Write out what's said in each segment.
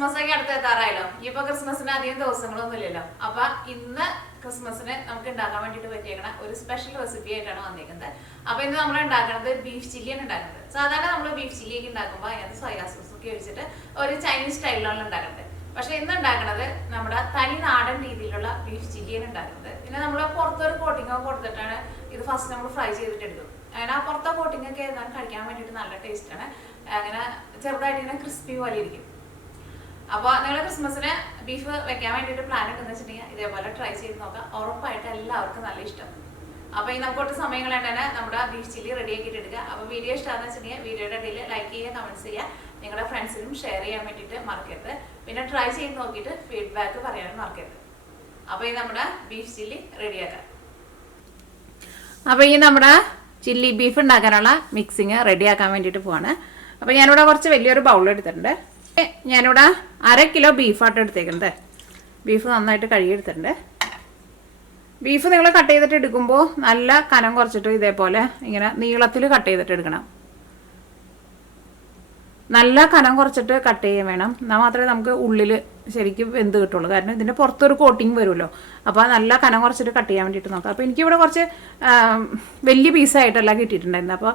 Christmas ഒക്കെ അടുത്ത് എത്താറായല്ലോ. ഇനിയിപ്പോ ക്രിസ്മസിന് അധികം ദിവസങ്ങളൊന്നും ഇല്ലല്ലോ. അപ്പൊ ഇന്ന് ക്രിസ്മസിന് നമുക്ക് ഉണ്ടാക്കാൻ വേണ്ടിട്ട് പറ്റിയേക്കണ ഒരു സ്പെഷ്യൽ റെസിപ്പി ആയിട്ടാണ് വന്നിരിക്കുന്നത്. അപ്പൊ ഇന്ന് നമ്മൾ ഉണ്ടാക്കുന്നത് ബീഫ് ചില്ലിയാണ് ഉണ്ടാക്കുന്നത്. സാധാരണ നമ്മൾ ബീഫ് ചില്ലി ഒക്കെ ഉണ്ടാക്കുമ്പോൾ അതിനകത്ത് സോയാ സോസ് ഒക്കെ ഒഴിച്ചിട്ട് ഒരു ചൈനീസ് സ്റ്റൈലിലാണ് ഉണ്ടാക്കുന്നത്. പക്ഷെ ഇന്ന് ഉണ്ടാക്കുന്നത് നമ്മുടെ തനി നാടൻ രീതിയിലുള്ള ബീഫ് ചില്ലിയാണ് ഉണ്ടാക്കുന്നത്. പിന്നെ നമ്മൾ പുറത്തൊരു കോട്ടിംഗ് ഒക്കെ കൊടുത്തിട്ടാണ് ഇത് ഫസ്റ്റ് നമ്മൾ ഫ്രൈ ചെയ്തിട്ട് എടുക്കും. അങ്ങനെ ആ പുറത്തെ കോട്ടിംഗ് ഒക്കെ കഴിക്കാൻ വേണ്ടിയിട്ട് നല്ല ടേസ്റ്റ് ആണ്. അങ്ങനെ ചെറുതായിട്ട് ഇങ്ങനെ ക്രിസ്പി പോലെ ഇരിക്കും. അപ്പോൾ നിങ്ങൾ ക്രിസ്മസിന് ബീഫ് വെക്കാൻ വേണ്ടിയിട്ട് പ്ലാൻ ഉണ്ടെന്ന് വെച്ചിട്ടുണ്ടെങ്കിൽ ഇതേപോലെ ട്രൈ ചെയ്ത് നോക്കാം. ഉറപ്പായിട്ട് എല്ലാവർക്കും നല്ല ഇഷ്ടം. അപ്പോൾ ഈ നമുക്ക് സമയം കളയാണ്ട് തന്നെ നമ്മുടെ ബീഫ് ചില്ലി റെഡി ആക്കിയിട്ട് എടുക്കുക. അപ്പോൾ വീഡിയോ ഇഷ്ടമാണെന്ന് വെച്ചിട്ടുണ്ടെങ്കിൽ വീഡിയോയുടെ ഇടയിൽ ലൈക്ക് ചെയ്യുക, കമൻറ്റ്സ് ചെയ്യുക, നിങ്ങളുടെ ഫ്രണ്ട്സിനും ഷെയർ ചെയ്യാൻ വേണ്ടിയിട്ട് മറക്കരുത്. പിന്നെ ട്രൈ ചെയ്ത് നോക്കിയിട്ട് ഫീഡ്ബാക്ക് പറയാനും മറക്കരുത്. അപ്പോൾ ഈ നമ്മുടെ ബീഫ് ചില്ലി റെഡിയാക്കാം. അപ്പോൾ ഈ നമ്മുടെ ചില്ലി ബീഫ് ഉണ്ടാക്കാനുള്ള മിക്സിങ് റെഡിയാക്കാൻ വേണ്ടിയിട്ട് പോവാണ്. അപ്പോൾ ഞാനിവിടെ കുറച്ച് വലിയൊരു ബൗൾ എടുത്തിട്ടുണ്ട്. ഞാനിവിടെ 1/2 കിലോ ബീഫായിട്ട് എടുത്തേക്കുന്നത്. ബീഫ് നന്നായിട്ട് കഴുകിയെടുത്തിട്ടുണ്ട്. ബീഫ് നിങ്ങൾ കട്ട് ചെയ്തിട്ട് എടുക്കുമ്പോൾ നല്ല കനം കുറച്ചിട്ട് ഇതേപോലെ ഇങ്ങനെ നീളത്തിൽ കട്ട് ചെയ്തിട്ട് എടുക്കണം. നല്ല കനം കുറച്ചിട്ട് കട്ട് ചെയ്യാൻ വേണം. എന്നാൽ മാത്രമേ നമുക്ക് ഉള്ളിൽ ശരിക്കും വെന്ത് കിട്ടുള്ളൂ. കാരണം ഇതിൻ്റെ പുറത്തൊരു കോട്ടിങ് വരുമല്ലോ. അപ്പോൾ നല്ല കനം കുറച്ചിട്ട് കട്ട് ചെയ്യാൻ വേണ്ടിയിട്ട് നോക്കാം. അപ്പോൾ എനിക്കിവിടെ കുറച്ച് വലിയ പീസായിട്ടല്ല കിട്ടിയിട്ടുണ്ടായിരുന്നു. അപ്പോൾ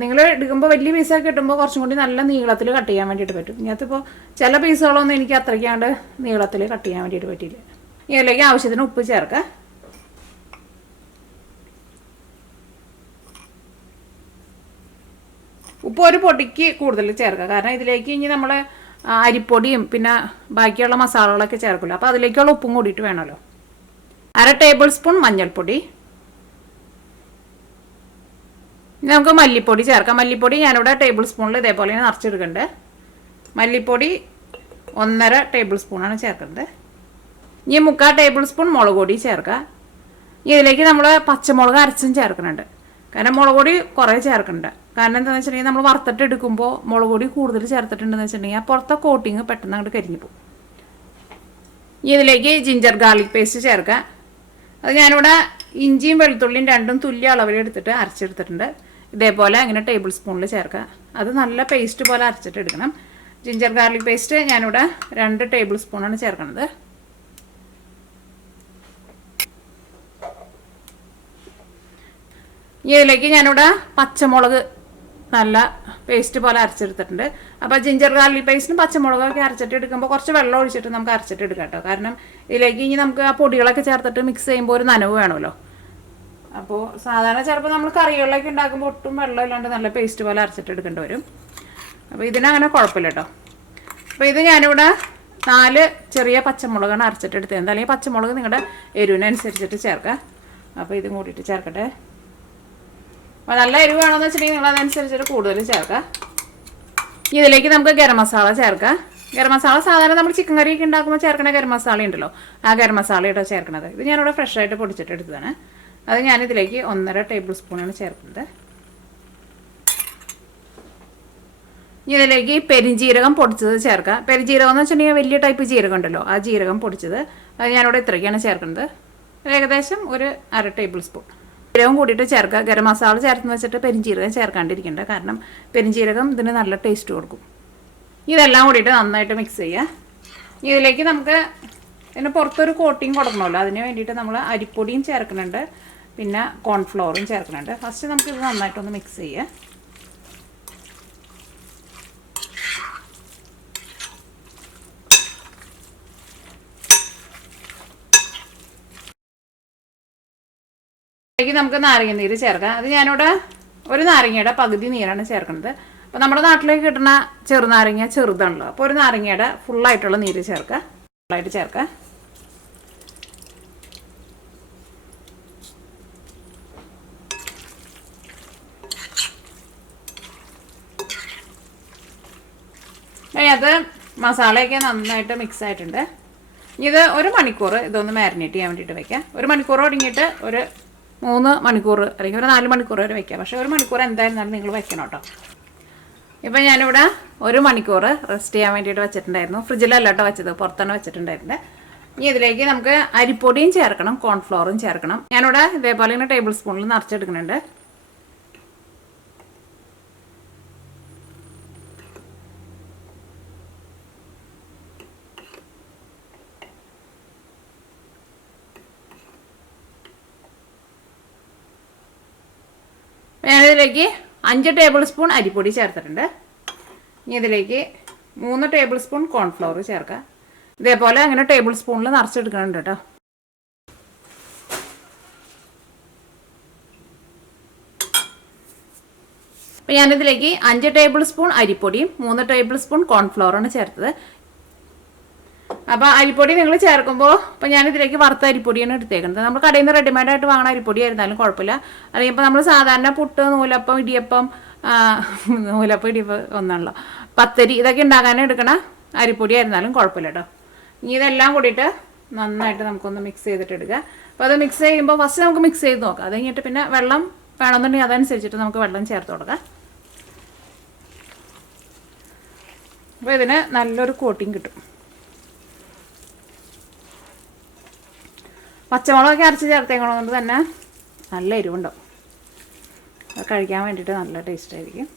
നിങ്ങൾ എടുക്കുമ്പോൾ വലിയ പീസൊക്കെ കിട്ടുമ്പോൾ കുറച്ചും കൂടി നല്ല നീളത്തിൽ കട്ട് ചെയ്യാൻ വേണ്ടിയിട്ട് പറ്റും. ഇതിനകത്തിപ്പോൾ ചില പീസുകളൊന്നും എനിക്ക് അത്രയ്ക്കാണ്ട് നീളത്തിൽ കട്ട് ചെയ്യാൻ വേണ്ടിയിട്ട് പറ്റിയില്ല. ഇതിലേക്ക് ആവശ്യത്തിന് ഉപ്പ് ചേർക്കുക. ഉപ്പ് ഒരു പൊടിക്ക് കൂടുതൽ ചേർക്കുക. കാരണം ഇതിലേക്ക് ഇനി നമ്മൾ അരിപ്പൊടിയും പിന്നെ ബാക്കിയുള്ള മസാലകളൊക്കെ ചേർക്കില്ല. അപ്പോൾ അതിലേക്കുള്ള ഉപ്പും കൂടിയിട്ട് വേണമല്ലോ. 1/2 ടേബിൾ സ്പൂൺ മഞ്ഞൾപ്പൊടി. ഇനി നമുക്ക് മല്ലിപ്പൊടി ചേർക്കാം. മല്ലിപ്പൊടി ഞാനിവിടെ ടേബിൾ സ്പൂണിൽ ഇതേപോലെ നിറച്ചെടുക്കുന്നുണ്ട്. മല്ലിപ്പൊടി 1.5 ടേബിൾ സ്പൂണാണ് ചേർക്കുന്നത്. ഇനി 3/4 ടേബിൾ സ്പൂൺ മുളക് പൊടി ചേർക്കുക. ഇതിലേക്ക് നമ്മൾ പച്ചമുളക് അരച്ചും ചേർക്കുന്നുണ്ട്. കാരണം മുളക് പൊടി കുറേ ചേർക്കുന്നുണ്ട്. കാരണം എന്താണെന്ന് വെച്ചിട്ടുണ്ടെങ്കിൽ നമ്മൾ വറുത്തിട്ട് എടുക്കുമ്പോൾ മുളക് പൊടി കൂടുതൽ ചേർത്തിട്ടുണ്ടെന്ന് വെച്ചിട്ടുണ്ടെങ്കിൽ ആ പുറത്തെ കോട്ടിങ് പെട്ടെന്ന് അങ്ങോട്ട് കരിഞ്ഞു പോകും. ഇതിലേക്ക് ജിഞ്ചർ ഗാർലിക് പേസ്റ്റ് ചേർക്കുക. അത് ഞാനിവിടെ ഇഞ്ചിയും വെളുത്തുള്ളിയും രണ്ടും തുല്യ അളവിലെടുത്തിട്ട് അരച്ചെടുത്തിട്ടുണ്ട്. ഇതേപോലെ ഇങ്ങനെ ടേബിൾ സ്പൂണിൽ ചേർക്കുക. അത് നല്ല പേസ്റ്റ് പോലെ അരച്ചിട്ട് എടുക്കണം. ജിഞ്ചർ ഗാർലിക് പേസ്റ്റ് ഞാനിവിടെ 2 ടേബിൾ സ്പൂണാണ് ചേർക്കുന്നത്. ഇതിലേക്ക് ഞാനിവിടെ പച്ചമുളക് നല്ല പേസ്റ്റ് പോലെ അരച്ചെടുത്തിട്ടുണ്ട്. അപ്പോൾ ജിഞ്ചർ ഗാർലിക് പേസ്റ്റിനും പച്ചമുളകൊക്കെ അരച്ചിട്ട് എടുക്കുമ്പോൾ കുറച്ച് വെള്ളം ഒഴിച്ചിട്ട് നമുക്ക് അരച്ചിട്ട് എടുക്കാം കേട്ടോ. കാരണം ഇതിലേക്ക് ഇനി നമുക്ക് ആ പൊടികളൊക്കെ ചേർത്തിട്ട് മിക്സ് ചെയ്യുമ്പോൾ ഒരു നനവ് വേണമല്ലോ. അപ്പോൾ സാധാരണ ചിലപ്പോൾ നമ്മൾ കറികളിലൊക്കെ ഉണ്ടാക്കുമ്പോൾ ഒട്ടും വെള്ളം ഇല്ലാണ്ട് നല്ല പേസ്റ്റ് പോലെ അരച്ചിട്ട് എടുക്കേണ്ടി വരും. അപ്പോൾ ഇതിനങ്ങനെ കുഴപ്പമില്ല കേട്ടോ. അപ്പോൾ ഇത് ഞാനിവിടെ 4 ചെറിയ പച്ചമുളകാണ് അരച്ചിട്ട് എടുത്തത്. അല്ലെങ്കിൽ പച്ചമുളക് നിങ്ങളുടെ എരിവിനനുസരിച്ചിട്ട് ചേർക്കുക. അപ്പോൾ ഇതും കൂടിയിട്ട് ചേർക്കട്ടെ. അപ്പോൾ നല്ല എരിവ് വേണമെന്ന് വെച്ചിട്ടുണ്ടെങ്കിൽ നിങ്ങൾ അതനുസരിച്ചിട്ട് കൂടുതൽ ചേർക്കുക. ഇതിലേക്ക് നമുക്ക് ഗരം മസാല ചേർക്കാം. ഗരം മസാല സാധാരണ നമ്മൾ ചിക്കൻ കറിയൊക്കെ ഉണ്ടാക്കുമ്പോൾ ചേർക്കണ ഗരം മസാല ഉണ്ടല്ലോ, ആ ഗരം മസാല ഇട്ടോ ചേർക്കണത്. ഇത് ഞാനിവിടെ ഫ്രഷായിട്ട് പൊടിച്ചിട്ട് എടുത്തതാണ്. അത് ഞാനിതിലേക്ക് 1.5 ടേബിൾ സ്പൂണാണ് ചേർക്കുന്നത്. ഇതിലേക്ക് പെരിഞ്ജീരകം പൊടിച്ചത് ചേർക്കാം. പെരിഞ്ജീരകം എന്ന് വെച്ചിട്ടുണ്ടെങ്കിൽ വലിയ ടൈപ്പ് ജീരകം ഉണ്ടല്ലോ, ആ ജീരകം പൊടിച്ചത്. അത് ഞാനിവിടെ ഇത്രയ്ക്കാണ് ചേർക്കുന്നത്. ഏകദേശം ഒരു 1/2 ടേബിൾ സ്പൂൺ ജീരകം കൂടിയിട്ട് ചേർക്കുക. ഗരം മസാല ചേർത്തെന്ന് വെച്ചിട്ട് പെരിഞ്ജീരകം ചേർക്കാണ്ടിരിക്കേണ്ട. കാരണം പെരിഞ്ജീരകം ഇതിന് നല്ല ടേസ്റ്റ് കൊടുക്കും. ഇതെല്ലാം കൂടിയിട്ട് നന്നായിട്ട് മിക്സ് ചെയ്യുക. ഇതിലേക്ക് നമുക്ക് ഇതിന് പുറത്തൊരു കോട്ടിങ് കൊടുക്കണമല്ലോ, അതിന് വേണ്ടിയിട്ട് നമ്മൾ അരിപ്പൊടിയും ചേർക്കുന്നുണ്ട്, പിന്നെ കോൺഫ്ലോറും ചേർക്കുന്നുണ്ട്. ഫസ്റ്റ് നമുക്കിത് നന്നായിട്ടൊന്ന് മിക്സ് ചെയ്യുക. ഇതിലേക്ക് നമുക്ക് നാരങ്ങ നീര് ചേർക്കാം. അത് ഞാനിവിടെ ഒരു നാരങ്ങയുടെ പകുതി നീരാണ് ചേർക്കുന്നത്. അപ്പോൾ നമ്മുടെ നാട്ടിലേക്ക് കിട്ടുന്ന ചെറുനാരങ്ങ ചെറുതാണല്ലോ, അപ്പോൾ ഒരു നാരങ്ങയുടെ ഫുള്ളായിട്ടുള്ള നീര് ചേർക്കുക. ഫുള്ളായിട്ട് ചേർക്കുക. അത് മസാലയൊക്കെ നന്നായിട്ട് മിക്സ് ആയിട്ടുണ്ട്. ഇത് 1 മണിക്കൂർ ഇതൊന്ന് മാരിനേറ്റ് ചെയ്യാൻ വേണ്ടിയിട്ട് വയ്ക്കാം. 1 മണിക്കൂർ തുടങ്ങിയിട്ട് ഒരു 3 മണിക്കൂർ അല്ലെങ്കിൽ ഒരു 4 മണിക്കൂർ വരെ വയ്ക്കാം. പക്ഷേ 1 മണിക്കൂർ എന്തായിരുന്നാലും നിങ്ങൾ വയ്ക്കണം കേട്ടോ. ഇപ്പം ഞാനിവിടെ 1 മണിക്കൂർ റെസ്റ്റ് ചെയ്യാൻ വേണ്ടിയിട്ട് വെച്ചിട്ടുണ്ടായിരുന്നു. ഫ്രിഡ്ജിലല്ല കേട്ടോ വെച്ചത്, പുറത്താണ് വെച്ചിട്ടുണ്ടായിരുന്നത്. ഇനി ഇതിലേക്ക് നമുക്ക് അരിപ്പൊടിയും ചേർക്കണം, കോൺഫ്ലോറും ചേർക്കണം. ഞാനിവിടെ ഇതേപോലെ ഇങ്ങനെ ടേബിൾ സ്പൂണിൽ നിറച്ചെടുക്കുന്നുണ്ട്. ഇതിലേക്ക് 5 ടേബിൾ സ്പൂൺ അരിപ്പൊടി ചേർത്തിട്ടുണ്ട്. ഇനി ഇതിലേക്ക് 3 ടേബിൾ സ്പൂൺ കോൺഫ്ലവർ ചേർക്കാം. ഇതേപോലെ അങ്ങനെ ടേബിൾ സ്പൂണിൽ നിറച്ചെടുക്കുന്നുണ്ട് കേട്ടോ. അപ്പോൾ ഞാനിതിലേക്ക് 5 ടേബിൾ സ്പൂൺ അരിപ്പൊടിയും 3 ടേബിൾ സ്പൂൺ കോൺഫ്ലവറാണ് ചേർത്തത്. അപ്പോൾ അരിപ്പൊടി നിങ്ങൾ ചേർക്കുമ്പോൾ ഇപ്പോൾ ഞാനിതിലേക്ക് വറുത്ത അരിപ്പൊടിയാണ് എടുത്തേക്കുന്നത്. നമ്മൾ കടയിൽ നിന്ന് റെഡിമെയ്ഡായിട്ട് വാങ്ങുന്ന അരിപ്പൊടി ആയിരുന്നാലും കുഴപ്പമില്ല. അല്ലെങ്കിൽ ഇപ്പോൾ നമ്മൾ സാധാരണ പുട്ട്, നൂലപ്പം, ഇടിയപ്പം ഒന്നാണല്ലോ, പത്തരി ഇതൊക്കെ ഉണ്ടാക്കാൻ എടുക്കണ അരിപ്പൊടി ആയിരുന്നാലും കുഴപ്പമില്ല കേട്ടോ. ഇനി ഇതെല്ലാം കൂടിയിട്ട് നന്നായിട്ട് നമുക്കൊന്ന് മിക്സ് ചെയ്തിട്ട് എടുക്കുക. അപ്പോൾ അത് മിക്സ് ചെയ്യുമ്പോൾ ഫസ്റ്റ് നമുക്ക് മിക്സ് ചെയ്ത് നോക്കാം. അത് കഴിഞ്ഞിട്ട് പിന്നെ വെള്ളം വേണമെന്നുണ്ടെങ്കിൽ അതനുസരിച്ചിട്ട് നമുക്ക് വെള്ളം ചേർത്ത് കൊടുക്കാം. അപ്പോൾ ഇതിന് നല്ലൊരു കോട്ടിങ് കിട്ടും. പച്ചമുളകൊക്കെ അരച്ച് ചേർത്തേക്കണതുകൊണ്ട് തന്നെ നല്ല എരിവുണ്ടാവും. അത് കഴിക്കാൻ വേണ്ടിയിട്ട് നല്ല ടേസ്റ്റ് ആയിരിക്കും.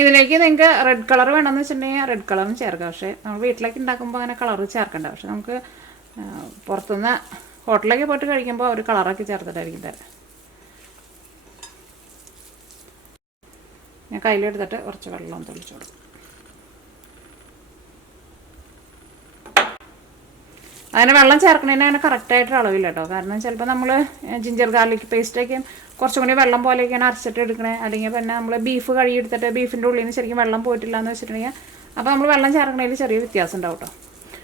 ഇതിലേക്ക് നിങ്ങൾക്ക് റെഡ് കളർ വേണമെന്ന് വെച്ചിട്ടുണ്ടെങ്കിൽ റെഡ് കളറും ചേർക്കാം. പക്ഷേ നമ്മൾ വീട്ടിലേക്ക് ഉണ്ടാക്കുമ്പോൾ അങ്ങനെ കളർ ചേർക്കണ്ട. പക്ഷെ നമുക്ക് പുറത്തുനിന്ന് ഹോട്ടലിലേക്ക് പോയിട്ട് കഴിക്കുമ്പോൾ ഒരു കളറൊക്കെ ചേർത്തിട്ടായിരിക്കും തരാം. ഞാൻ കയ്യിലെടുത്തിട്ട് കുറച്ച് വെള്ളം തെളിച്ചു കൊടുക്കും. അതിന് വെള്ളം ചേർക്കണതിന് അങ്ങനെ കറക്റ്റായിട്ട് അളവില്ല കേട്ടോ. കാരണം ചിലപ്പോൾ നമ്മൾ ജിഞ്ചർ ഗാർലിക് പേസ്റ്റൊക്കെ കുറച്ചും കൂടി വെള്ളം പോലെയൊക്കെയാണ് അരച്ചിട്ട് എടുക്കണേ. അല്ലെങ്കിൽ പിന്നെ നമ്മൾ ബീഫ് കഴുകിയെടുത്തിട്ട് ബീഫിൻ്റെ ഉള്ളിൽ നിന്ന് ശരിക്കും വെള്ളം പോയിട്ടില്ല എന്ന് വെച്ചിട്ടുണ്ടെങ്കിൽ അപ്പോൾ നമ്മൾ വെള്ളം ചേർക്കണതിൽ ചെറിയ വ്യത്യാസം ഉണ്ടാവും കേട്ടോ.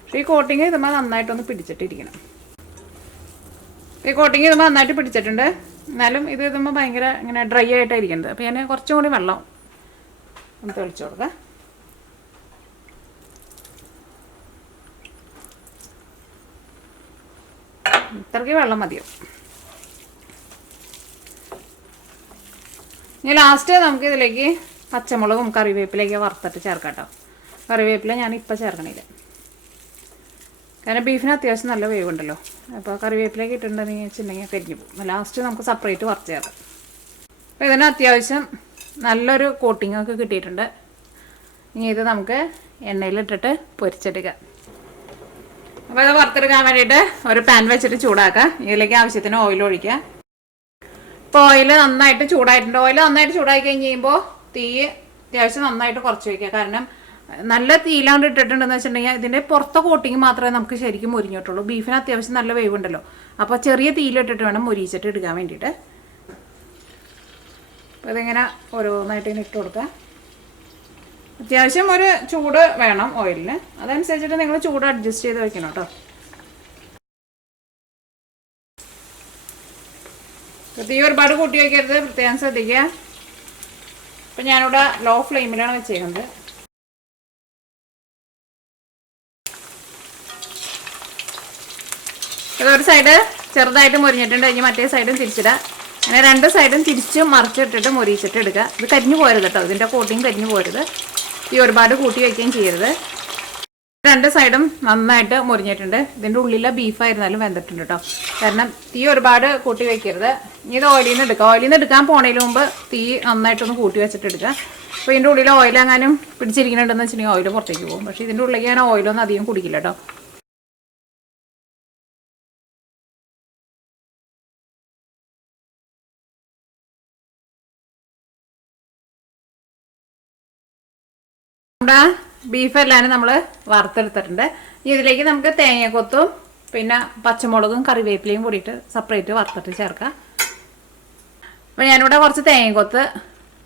പക്ഷേ ഈ കോട്ടിങ് ഇതുമ്പോൾ നന്നായിട്ടൊന്ന് പിടിച്ചിട്ടിരിക്കണം. ഈ കോട്ടിങ് ഇതുമ്പോൾ നന്നായിട്ട് പിടിച്ചിട്ടുണ്ട്. എന്നാലും ഇത് ഇതുമ്പോൾ ഭയങ്കര ഇങ്ങനെ ഡ്രൈ ആയിട്ടായിരിക്കുന്നത്. അപ്പോൾ ഞാൻ കുറച്ചും കൂടി വെള്ളം ഒന്ന് തെളിച്ചു കൊടുക്കാം. ഇത്രയ്ക്ക് വെള്ളം മതിയോ. ഇനി ലാസ്റ്റ് നമുക്ക് ഇതിലേക്ക് പച്ചമുളകും കറിവേപ്പിലേക്ക് വറുത്തിട്ട് ചേർക്കാം കേട്ടോ. കറിവേപ്പില ഞാനിപ്പോൾ ചേർക്കണില്ല, കാരണം ബീഫിന് അത്യാവശ്യം നല്ല വേവുണ്ടല്ലോ. അപ്പോൾ കറിവേപ്പിലേക്ക് ഇട്ടിട്ടുണ്ടെന്ന് വെച്ചിട്ടുണ്ടെങ്കിൽ കരിഞ്ഞു പോകും. ലാസ്റ്റ് നമുക്ക് സെപ്പറേറ്റ് വറുത്ത് ചേർക്കാം. അപ്പോൾ ഇതിന് അത്യാവശ്യം നല്ലൊരു കോട്ടിംഗ് ഒക്കെ കിട്ടിയിട്ടുണ്ട്. ഇനി ഇത് നമുക്ക് എണ്ണയിലിട്ടിട്ട് പൊരിച്ചെടുക്കാം. അപ്പോൾ ഇത് വറുത്തെടുക്കാൻ വേണ്ടിയിട്ട് ഒരു പാൻ വെച്ചിട്ട് ചൂടാക്കാം. ഇതിലേക്ക് ആവശ്യത്തിന് ഓയിൽ ഒഴിക്കുക. ഇപ്പോൾ ഓയിൽ നന്നായിട്ട് ചൂടായിട്ടുണ്ട്. ഓയിൽ നന്നായിട്ട് ചൂടായി കഴിഞ്ഞ് കഴിയുമ്പോൾ തീ അത്യാവശ്യം നന്നായിട്ട് കുറച്ച് വയ്ക്കുക. കാരണം നല്ല തീയിലാണ്ട് ഇട്ടിട്ടുണ്ടെന്ന് വെച്ചിട്ടുണ്ടെങ്കിൽ ഇതിൻ്റെ പുറത്തെ കോട്ടിങ് മാത്രമേ നമുക്ക് ശരിക്കും മുരിഞ്ഞിട്ടുള്ളൂ. ബീഫിന് അത്യാവശ്യം നല്ല വേവുണ്ടല്ലോ. അപ്പോൾ ചെറിയ തീയിലിട്ടിട്ട് വേണം മുരിച്ചിട്ട് എടുക്കാൻ വേണ്ടിയിട്ട്. അപ്പോൾ ഇതിങ്ങനെ ഓരോന്നായിട്ട് ഇങ്ങനെ ഇട്ട് കൊടുക്കുക. അത്യാവശ്യം ഒരു ചൂട് വേണം ഓയിലിന്. അതനുസരിച്ചിട്ട് നിങ്ങൾ ചൂട് അഡ്ജസ്റ്റ് ചെയ്ത് വെക്കണം കേട്ടോ. തീ ഒരുപാട് കൂട്ടി വയ്ക്കരുത്, പ്രത്യേകം ശ്രദ്ധിക്കുക. അപ്പം ഞാനിവിടെ ലോ ഫ്ലെയിമിലാണ് വെച്ചേക്കുന്നത്. ഇതൊരു സൈഡ് ചെറുതായിട്ട് മുരിഞ്ഞിട്ടുണ്ട്. ഇനി മറ്റേ സൈഡും തിരിച്ചിടുക. അങ്ങനെ രണ്ട് സൈഡും തിരിച്ചും മറിച്ചിട്ടിട്ട് മുരിച്ചിട്ട് എടുക്കുക. ഇത് കരിഞ്ഞു പോരുത് കേട്ടോ. ഇതിൻ്റെ കോട്ടിങ് കരിഞ്ഞു പോരുത്. തീ ഒരുപാട് കൂട്ടി വയ്ക്കുകയും ചെയ്യരുത്. രണ്ട് സൈഡും നന്നായിട്ട് മുരിഞ്ഞിട്ടുണ്ട്. ഇതിൻ്റെ ഉള്ളിലെ ബീഫായിരുന്നാലും വെന്തിട്ടുണ്ട് കേട്ടോ. കാരണം തീ ഒരുപാട് കൂട്ടി വയ്ക്കരുത്. ഇനി ഇത് ഓയിലിൽ നിന്ന് എടുക്കുക. ഓയിലിൽ നിന്ന് എടുക്കാൻ പോണതിന് മുമ്പ് തീ നന്നായിട്ടൊന്ന് കൂട്ടി വെച്ചിട്ട് എടുക്കുക. അപ്പോൾ ഇതിൻ്റെ ഉള്ളിൽ ഓയിൽ എങ്ങാനും പിടിച്ചിരിക്കുന്നുണ്ടെന്ന് വെച്ചിട്ടുണ്ടെങ്കിൽ ഓയിൽ പുറത്തേക്ക് പോകും. പക്ഷേ ഇതിൻ്റെ ഉള്ളിലേക്ക് ഞാൻ ഓയിലൊന്നും അധികം കുടിക്കില്ല കേട്ടോ. നമ്മുടെ ബീഫ് എല്ലാവരും നമ്മൾ വറുത്തെടുത്തിട്ടുണ്ട്. ഇതിലേക്ക് നമുക്ക് തേങ്ങക്കൊത്തും പിന്നെ പച്ചമുളകും കറിവേപ്പിലയും കൂടിയിട്ട് സെപ്പറേറ്റ് വറുത്തിട്ട് ചേർക്കാം. അപ്പോൾ ഞാനിവിടെ കുറച്ച് തേങ്ങക്കൊത്ത്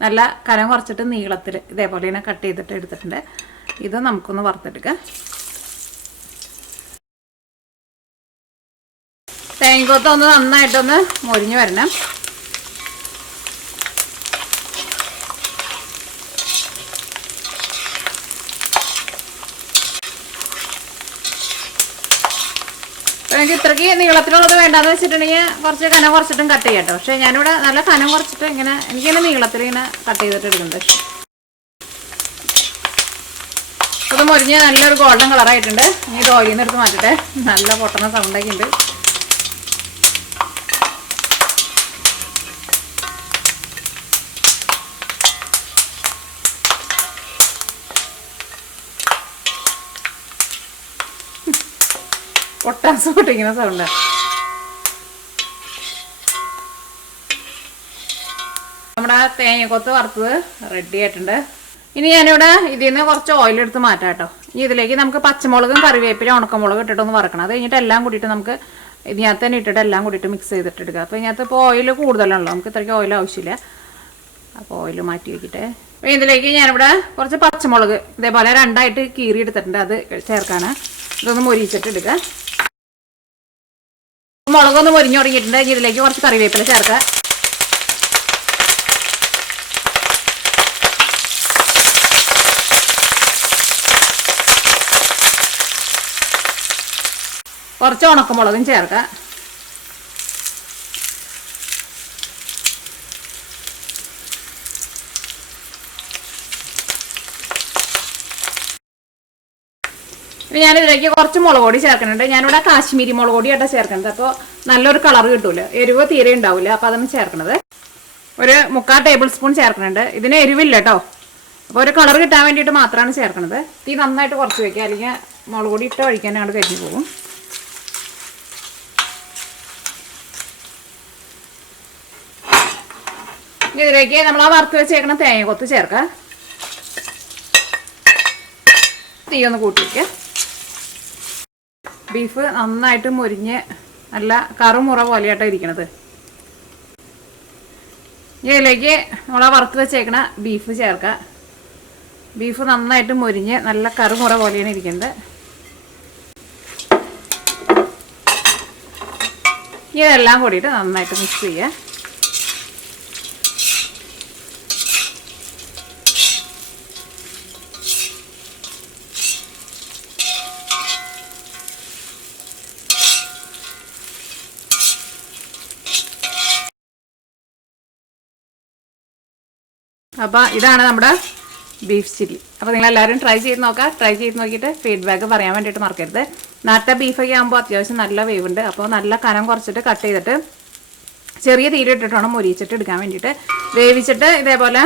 നല്ല കനം കുറച്ചിട്ട് നീളത്തിൽ ഇതേപോലെ തന്നെ കട്ട് ചെയ്തിട്ട് എടുത്തിട്ടുണ്ട്. ഇത് നമുക്കൊന്ന് വറുത്തെടുക്കാം. തേങ്ങക്കൊത്ത് ഒന്ന് നന്നായിട്ടൊന്ന് മൊരിഞ്ഞ് വരണം. എനിക്ക് ഇത്രയ്ക്ക് നീളത്തിലുള്ളത് വേണ്ടാന്ന് വെച്ചിട്ടുണ്ടെങ്കിൽ കുറച്ച് കനം കുറച്ചിട്ടും കട്ട് ചെയ്യാം കേട്ടോ. പക്ഷേ ഞാനിവിടെ നല്ല കനം കുറച്ചിട്ട് ഇങ്ങനെ എനിക്കിങ്ങനെ നീളത്തിൽ ഇങ്ങനെ കട്ട് ചെയ്തിട്ട് എടുക്കുന്നുണ്ട്. ഇത് മുരിഞ്ഞ് നല്ലൊരു ഗോൾഡൻ കളറായിട്ടുണ്ട്. ഇനി ഇത് ഓയിലിൽ നിന്ന് എടുത്ത് മാറ്റട്ടെ. നല്ല പൊട്ടണ സൗണ്ടൊക്കെ ഉണ്ട്. പൊട്ടാസ് പൊട്ടിക്കുന്ന സൗണ്ട്. നമ്മുടെ തേങ്ങക്കൊത്ത് വറുത്തത് റെഡി ആയിട്ടുണ്ട്. ഇനി ഞാനിവിടെ ഇതിൽ നിന്ന് കുറച്ച് ഓയിൽ എടുത്ത് മാറ്റാം കേട്ടോ. ഇനി ഇതിലേക്ക് നമുക്ക് പച്ചമുളകും കറിവേപ്പിലും ഉണക്കമുളകും ഇട്ടിട്ടൊന്ന് വറക്കണം. അത് കഴിഞ്ഞിട്ട് എല്ലാം കൂടിയിട്ട് നമുക്ക് ഇതിനകത്ത് തന്നെ ഇട്ടിട്ട് എല്ലാം കൂടിയിട്ട് മിക്സ് ചെയ്തിട്ട് എടുക്കുക. അപ്പോൾ ഇതിനകത്ത് ഇപ്പോൾ ഓയിൽ കൂടുതലാണല്ലോ, നമുക്ക് ഇത്രയ്ക്ക് ഓയിൽ ആവശ്യമില്ല. അപ്പോൾ ഓയിൽ മാറ്റി വയ്ക്കട്ടെ. അപ്പോൾ ഇതിലേക്ക് ഞാനിവിടെ കുറച്ച് പച്ചമുളക് ഇതേപോലെ 2ആയിട്ട് കീറി എടുത്തിട്ടുണ്ട്, അത് ചേർക്കാണ്. ഇതൊന്ന് മൊരിച്ചിട്ട് എടുക്കുക. മുളകൊന്ന് മൊരിഞ്ഞു തുടങ്ങിയിട്ടുണ്ട്. ഇനി ഇതിലേക്ക് കുറച്ച് കറിവേപ്പില ചേർക്കുക. കുറച്ച് ഉണക്കമുളകും ചേർക്കുക. ഇനി ഞാനിതിലേക്ക് കുറച്ച് മുളക് പൊടി ചേർക്കുന്നുണ്ട്. ഞാനിവിടെ കാശ്മീരി മുളക് പൊടിയായിട്ടാണ് ചേർക്കുന്നത്. അപ്പോൾ നല്ലൊരു കളർ കിട്ടൂല, എരിവ് തീരെ ഉണ്ടാവില്ല. അപ്പോൾ അതാണ് ചേർക്കുന്നത്. ഒരു 3/4 ടേബിൾ സ്പൂൺ ചേർക്കുന്നുണ്ട്. ഇതിന് എരിവില്ല കേട്ടോ, അപ്പോൾ ഒരു കളർ കിട്ടാൻ വേണ്ടിയിട്ട് മാത്രമാണ് ചേർക്കുന്നത്. തീ നന്നായിട്ട് കുറച്ച് വയ്ക്കുക, അല്ലെങ്കിൽ മുളക് പൊടി ഇട്ട് കഴിക്കാനാണ് കരിഞ്ഞു പോകും. ഇതിലേക്ക് നമ്മൾ ആ വറുത്ത് വെച്ചേക്കണ തേങ്ങക്കൊത്ത് ചേർക്കുക. തീ ഒന്ന് കൂട്ടി വയ്ക്കുക. ബീഫ് നന്നായിട്ട് മുരിഞ്ഞ് നല്ല കറുമുറ പോലെയായിട്ടാണ് ഇരിക്കണത്. ഇതിലേക്ക് നമ്മൾ ആ വറുത്ത് വെച്ചേക്കണ ബീഫ് ചേർക്കുക. ബീഫ് നന്നായിട്ട് മുരിഞ്ഞ് നല്ല കറുമുറ പോലെയാണ് ഇരിക്കുന്നത്. ഇതെല്ലാം കൂടിയിട്ട് നന്നായിട്ട് മിക്സ് ചെയ്യുക. അപ്പോൾ ഇതാണ് നമ്മുടെ ബീഫ് ചില്ലി. അപ്പോൾ നിങ്ങളെല്ലാവരും ട്രൈ ചെയ്ത് നോക്കുക. ട്രൈ ചെയ്ത് നോക്കിയിട്ട് ഫീഡ്ബാക്ക് പറയാൻ വേണ്ടിയിട്ട് മറക്കരുത്. നാട്ട ബീഫൊക്കെ ആകുമ്പോൾ അത്യാവശ്യം നല്ല വേവുണ്ട്. അപ്പോൾ നല്ല കനം കുറച്ചിട്ട് കട്ട് ചെയ്തിട്ട് ചെറിയ തീയിലിട്ടിട്ട് വേണം മൊരിച്ചിട്ട് എടുക്കാൻ വേണ്ടിയിട്ട്. വേവിച്ചിട്ട് ഇതേപോലെ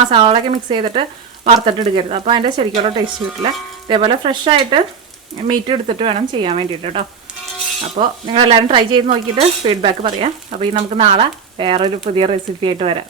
മസാലകളൊക്കെ മിക്സ് ചെയ്തിട്ട് വറുത്തിട്ട് എടുക്കരുത്, അപ്പോൾ അതിൻ്റെ ശരിക്കുള്ള ടേസ്റ്റ് കിട്ടില്ല. ഇതേപോലെ ഫ്രഷായിട്ട് മീറ്റ് എടുത്തിട്ട് വേണം ചെയ്യാൻ വേണ്ടിയിട്ട് കേട്ടോ. അപ്പോൾ നിങ്ങളെല്ലാവരും ട്രൈ ചെയ്ത് നോക്കിയിട്ട് ഫീഡ്ബാക്ക് പറയാം. അപ്പോൾ ഈ നമുക്ക് നാളെ വേറൊരു പുതിയ റെസിപ്പി ആയിട്ട് വരാം.